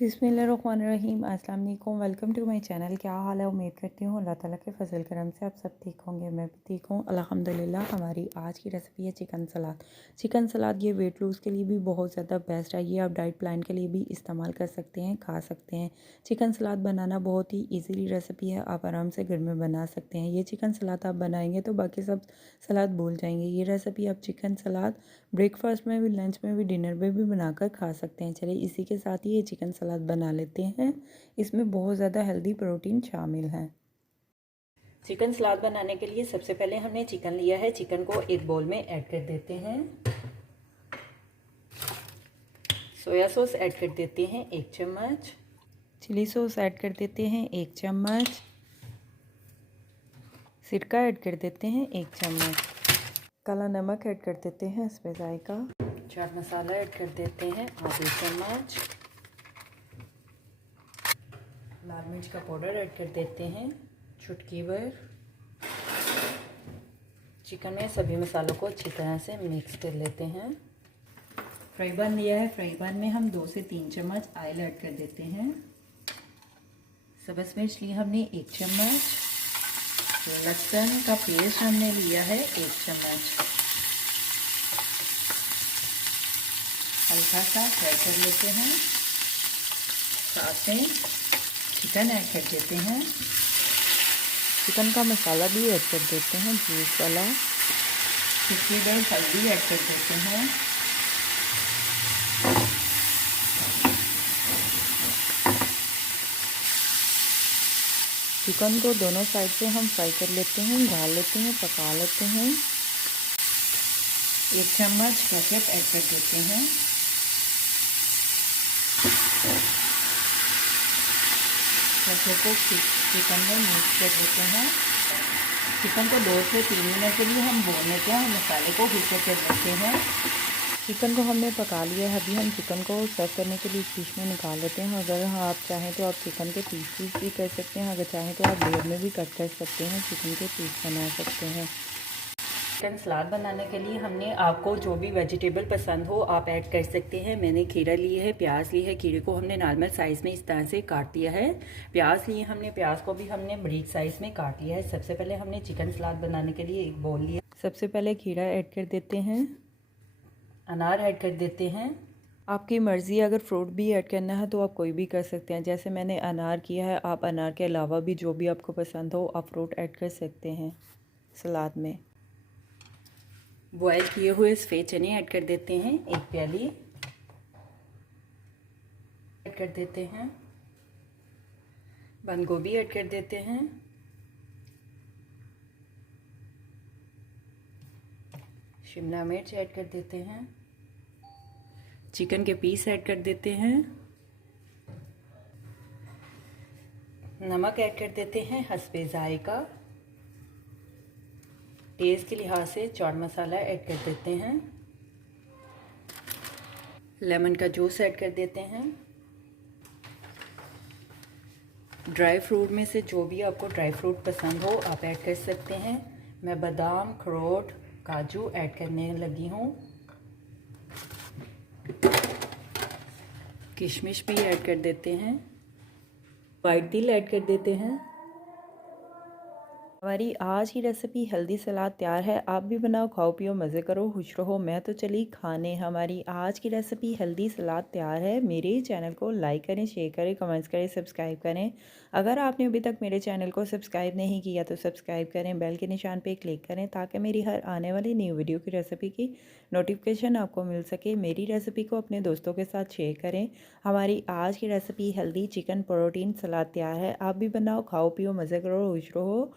बिस्मिल्लाहिर्रहमानिर्रहीम। अस्सलाम वालेकुम। Welcome to my channel. क्या हाल है? उम्मीद करती हूँ अल्लाह ताला के फजल करम से आप सब ठीक होंगे। मैं भी ठीक हूँ अल्हम्दुलिल्लाह। हमारी आज की रेसिपी है चिकन सलाद। चिकन सलाद ये वेट लूज़ के लिए भी बहुत ज़्यादा बेस्ट है। ये आप डाइट प्लान के लिए भी इस्तेमाल कर सकते हैं, खा सकते हैं। चिकन सलाद बनाना बहुत ही ईज़िली रेसिपी है, आप आराम से घर में बना सकते हैं। ये चिकन सलाद आप बनाएंगे तो बाकी सब सलाद भूल जाएंगे। ये रेसिपी आप चिकन सलाद ब्रेकफास्ट में भी, लंच में भी, डिनर में भी बनाकर खा सकते हैं। चलिए इसी के साथ ही ये चिकन सलाद बना लेते हैं। इसमें बहुत ज़्यादा हेल्दी प्रोटीन शामिल है। चिकन सलाद बनाने के लिए सबसे पहले हमने चिकन लिया है। चिकन को एक बाउल में ऐड कर देते हैं। सोया सॉस ऐड कर देते हैं 1 चम्मच। चिली सॉस ऐड कर देते हैं 1 चम्मच। सिरका ऐड कर देते हैं 1 चम्मच। काला नमक ऐड कर देते हैं हस्बे जायका। चाट मसाला ऐड कर देते हैं आधी चम्मच। लाल मिर्च का पाउडर ऐड कर देते हैं चुटकी भर। चिकन में सभी मसालों को अच्छी तरह से मिक्स कर लेते हैं। फ्राई पैन लिया है। फ्राई पैन में हम 2 से 3 चम्मच ऑयल ऐड कर देते हैं। सब्ज़ मिर्च ली हमने 1 चम्मच। लहसुन का पेस्ट हमने लिया है 1 चम्मच। हल्का सा फ्राई कर लेते हैं। साथ में चिकन ऐड कर देते हैं। चिकन का मसाला भी ऐड कर देते हैं, जूस वाला। इसके बाद हल्दी ऐड कर देते हैं। चिकन को दोनों साइड से हम फ्राई कर लेते हैं, डाल लेते हैं, पका लेते हैं। 1 चम्मच केचप ऐड कर देते हैं। केचप को चिकन में मिक्स कर देते हैं। चिकन को 2 से 3 मिनट के लिए हम भून लेते हैं। मसाले को भून कर लेते हैं। चिकन को हमने पका लिया है। अभी हम चिकन को सर्व करने के लिए डिश में निकाल लेते हैं। अगर आप चाहें तो आप चिकन के पीस भी कर सकते हैं। अगर चाहें तो आप लेयर में भी कट कर सकते हैं, चिकन के पीस बना सकते हैं। चिकन सलाद बनाने के लिए हमने आपको जो भी वेजिटेबल पसंद हो आप ऐड कर सकते हैं। मैंने खीरा लिए है, प्याज ली है। खीरे को हमने नॉर्मल साइज़ में इस तरह से काट दिया है। प्याज लिए हमने, प्याज को भी हमने बड़ी साइज़ में काट लिया है। सबसे पहले हमने चिकन सलाद बनाने के लिए एक बाउल लिया। सबसे पहले खीरा ऐड कर देते हैं। अनार ऐड कर देते हैं। आपकी मर्ज़ी, अगर फ्रूट भी ऐड करना है तो आप कोई भी कर सकते हैं। जैसे मैंने अनार किया है, आप अनार के अलावा भी जो भी आपको पसंद हो आप फ्रूट ऐड कर सकते हैं सलाद में। बॉयल किए हुए सफ़ेद चने ऐड कर देते हैं 1 प्याली। ऐड कर देते हैं। बंद गोभी ऐड कर देते हैं। शिमला मिर्च ऐड कर देते हैं। चिकन के पीस ऐड कर देते हैं। नमक ऐड कर देते हैं हस्बे जायका। टेस्ट के लिहाज से चाट मसाला ऐड कर देते हैं। लेमन का जूस ऐड कर देते हैं। ड्राई फ्रूट में से जो भी आपको ड्राई फ्रूट पसंद हो आप ऐड कर सकते हैं। मैं बादाम, अखरोट, काजू ऐड करने लगी हूँ। किशमिश भी ऐड कर देते हैं। वाइट तिल ऐड कर देते हैं। हमारी आज की रेसिपी हेल्दी सलाद तैयार है। आप भी बनाओ, खाओ, पियो, मज़े करो, खुश रहो। मैं तो चली खाने। हमारी आज की रेसिपी हेल्दी सलाद तैयार है। मेरे चैनल को लाइक करें, शेयर करें, कमेंट्स करें, सब्सक्राइब करें। अगर आपने अभी तक मेरे चैनल को सब्सक्राइब नहीं किया तो सब्सक्राइब करें, बेल के निशान पर क्लिक करें ताकि मेरी हर आने वाली न्यू वीडियो की रेसिपी की नोटिफिकेशन आपको मिल सके। मेरी रेसिपी को अपने दोस्तों के साथ शेयर करें। हमारी आज की रेसिपी हेल्दी चिकन प्रोटीन सलाद तैयार है। आप भी बनाओ, खाओ, पियो, मज़े करो, खुश रहो।